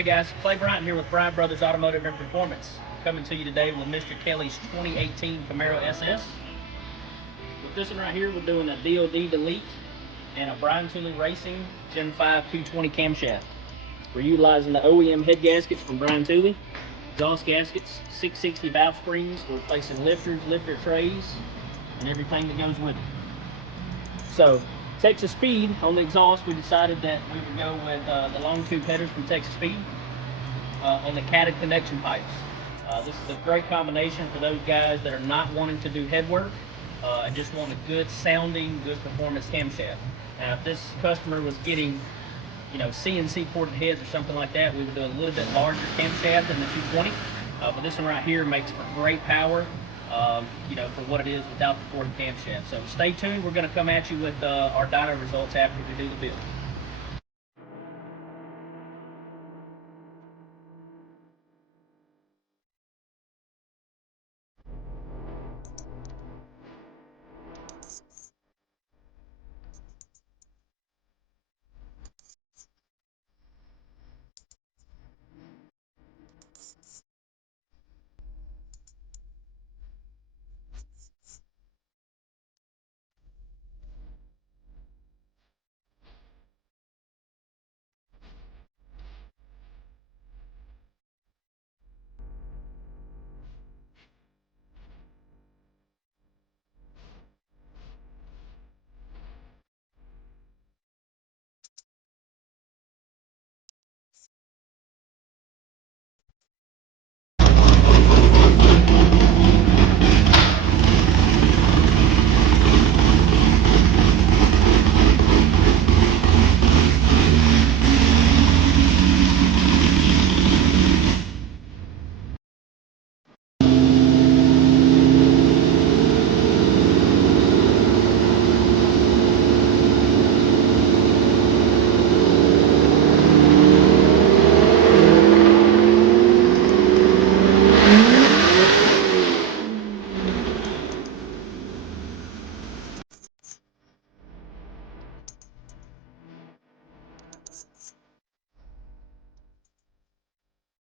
Hey guys, Clay Bryant here with Bryant Brothers Automotive and Performance. Coming to you today with Mr. Kelly's 2018 Camaro SS. With this one right here, we're doing a DOD delete and a Bryan Tooley Racing Gen 5 220 camshaft. We're utilizing the OEM head gaskets from Bryan Tooley, exhaust gaskets, 660 valve springs. We're replacing lifters, lifter trays, and everything that goes with it. So, Texas Speed, on the exhaust, we decided that we would go with the long tube headers from Texas Speed on the catted connection pipes. This is a great combination for those guys that are not wanting to do head work and just want a good sounding, good performance camshaft. Now, if this customer was getting, CNC ported heads or something like that, we would do a little bit larger camshaft than the 220. But this one right here makes for great power. For what it is without the ported camshaft. So stay tuned. We're going to come at you with our dyno results after we do the build.